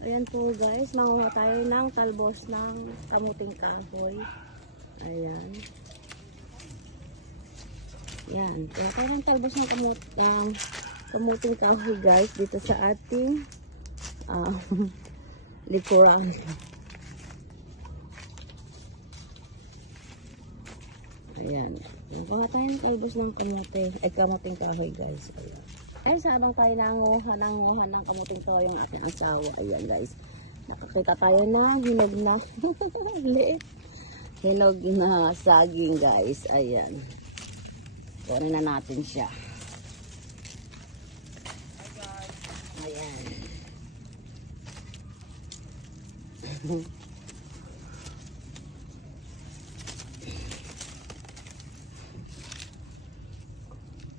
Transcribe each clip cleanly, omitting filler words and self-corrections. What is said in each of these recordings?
Ayan po guys, manguha tayo ng talbos ng kamuting kahoy. Ayan. Yan. Kaya tayo ng talbos ng kamuting kahoy guys dito sa ating likuran. Ayan. Manguha tayo ng talbos ng kamuting kahoy guys. Ayan. Ay, sabang tayo nanguha ng kamuting kahoy yung aking asawa. Ayan guys. Nakakita tayo na hinog na. Liit. Hinog na saging guys. Ayan. Kunin na natin siya. Ayan.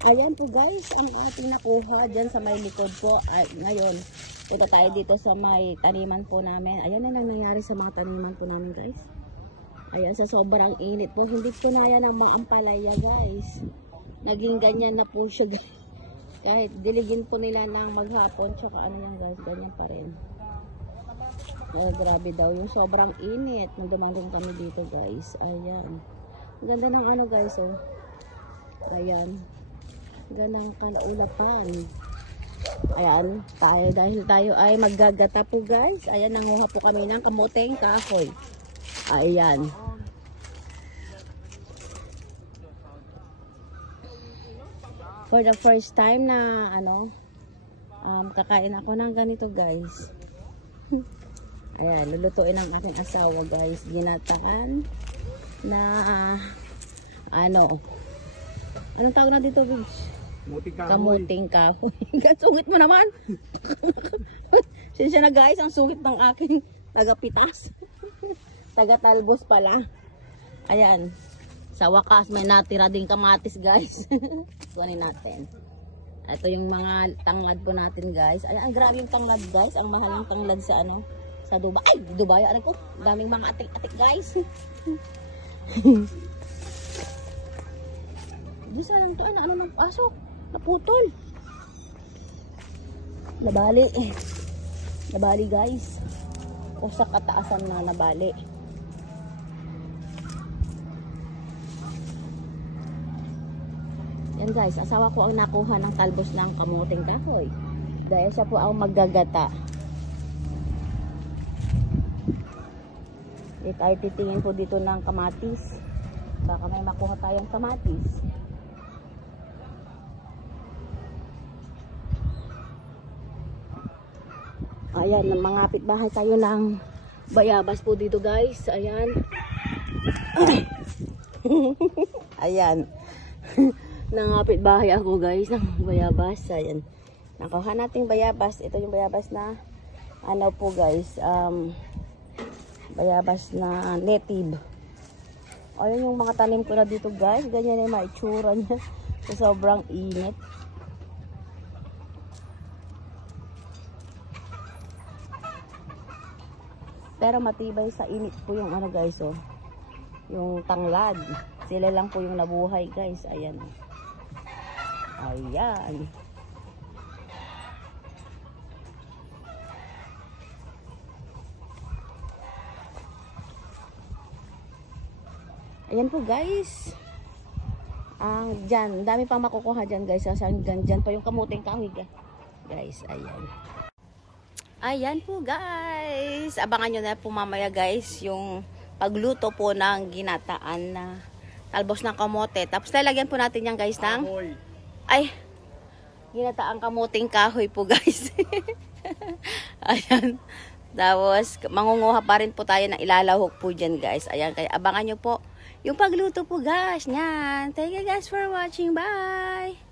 Ayan po guys, ang ating nakuha dyan sa may likod po. Ay, ngayon, ito tayo dito sa may taniman po namin. Ayan na lang nangyari sa mga taniman po namin guys. Ayan, sa sobrang init po. Hindi po na yan ang maampalaya guys. Naging ganyan na po siya guys. Kahit diligin po nila ng maghapon, tsaka ano yan guys, ganyan pa rin. Oh, grabe daw yung sobrang init nung dumanggang kami dito guys. Ayan. Ang ganda ng ano guys, oh. Ayan. Ganda ng kalaulapan. Ayan, dahil tayo ay maggagata po guys. Ayan, nanguha po kami ng kamuting kahoy. Ayan. For the first time na kakain ako ng ganito guys. Ayan, lulutuin ng aking asawa guys. Ginataan na anong tawag na dito guys? Kamuting kahoy. Sungit mo naman. Sinsya na guys, ang sungit ng aking tagapitas. Taga-talbos pala. Ayan. Sa wakas may natira din kamatis guys. Kunin natin. Ito yung mga tanglad po natin guys. Ayan, grabe yung tanglad guys. Ang mahal ng tanglad sa sa Dubai. Ay, Dubai. Ano ko? Daming mga atik-atik guys. Diyos lang to. Ano ng pasok? Naputol. Nabali. Nabali guys. O sa kataasan na nabali. Yan guys. Asawa ko ang nakuha ng talbos ng kamuting kahoy. Dahil siya po ang maggagata. Tayo titingin po dito ng kamatis. Baka may makuha tayong kamatis. Ayan, mangapit bahay tayo ng bayabas po dito guys. Ayan. Ayan. Nangapit bahay ako guys ng bayabas. Ayan. Nakuha nating bayabas. Ito yung bayabas na ano po guys. Bayabas na native. Ayan yung mga tanim ko na dito guys. Ganyan yung maitsura niya. So, sobrang init. Pero matibay sa init po yung ano guys, oh. Yung tanglad. Sila lang po yung nabuhay guys. Ayan. Ayan. Ayan po guys. Dyan. Dami pang makukuha dyan guys. Dyan pa yung kamuting kahoy guys. Ayan. Ayan po guys. Abangan nyo na po mamaya guys yung pagluto po ng ginataan na talbos ng kamote. Tapos lalagyan po natin yan guys ng ginataang kamuting kahoy po guys. Ayan. Tapos mangunguha pa rin po tayo ng ilalahok po dyan guys. Ayan, kaya abangan nyo po yung pagluto po guys. Yan. Thank you guys for watching. Bye!